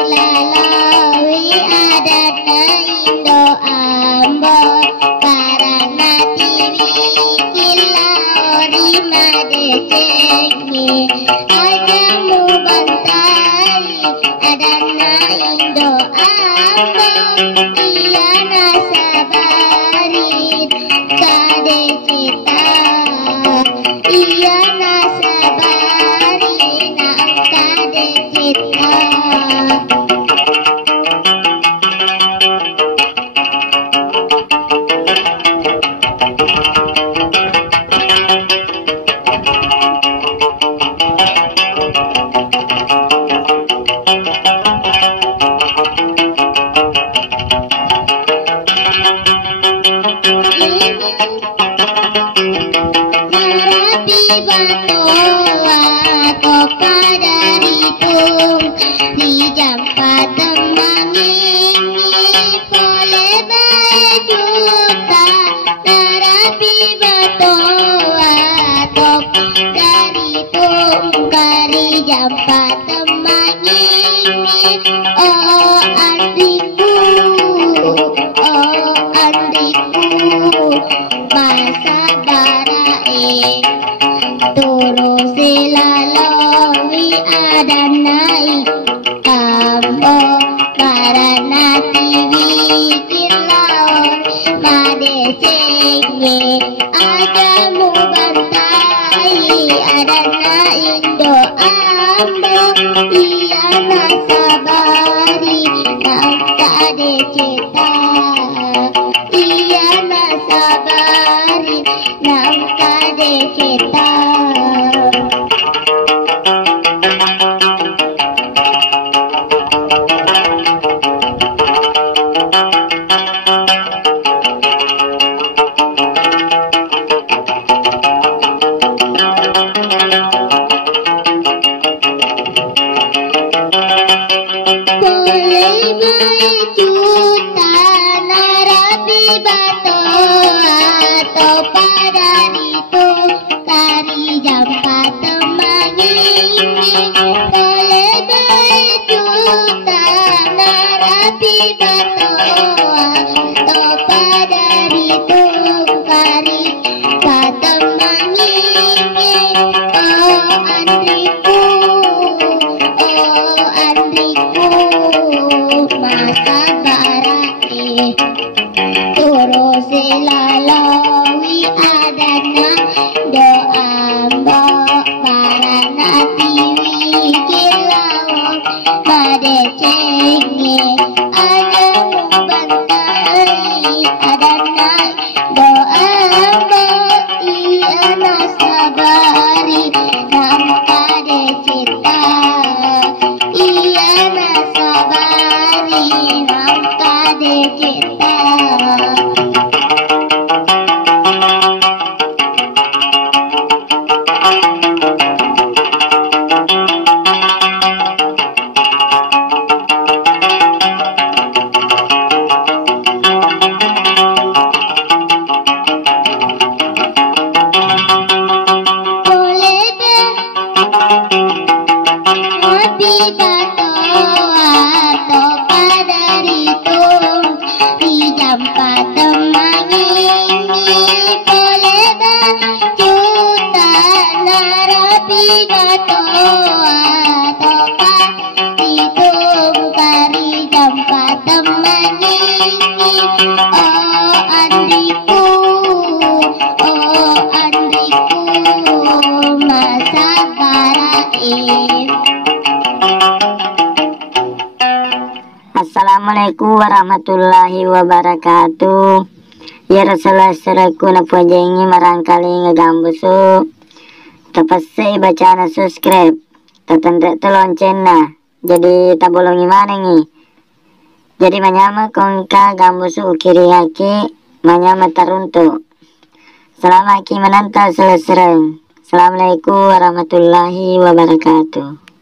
silalawi adatna Indo ambo karana tiwi kilaori madecenge ajamu bantai adatna Indo ambo iya nasabarit kade cita iya nasabarit kade cita. Assalamualaikum warahmatullahi wabarakatuh. Ya Rasulullah seraku napuajengi marangkali ngegambusu tapase bacaan subscribe tatandre loncengna jadi tabolongi mana nih jadi manyama kongka gambusu ukiri yaki manyama taruntu selama ki menanta selesai. Assalamualaikum warahmatullahi wabarakatuh.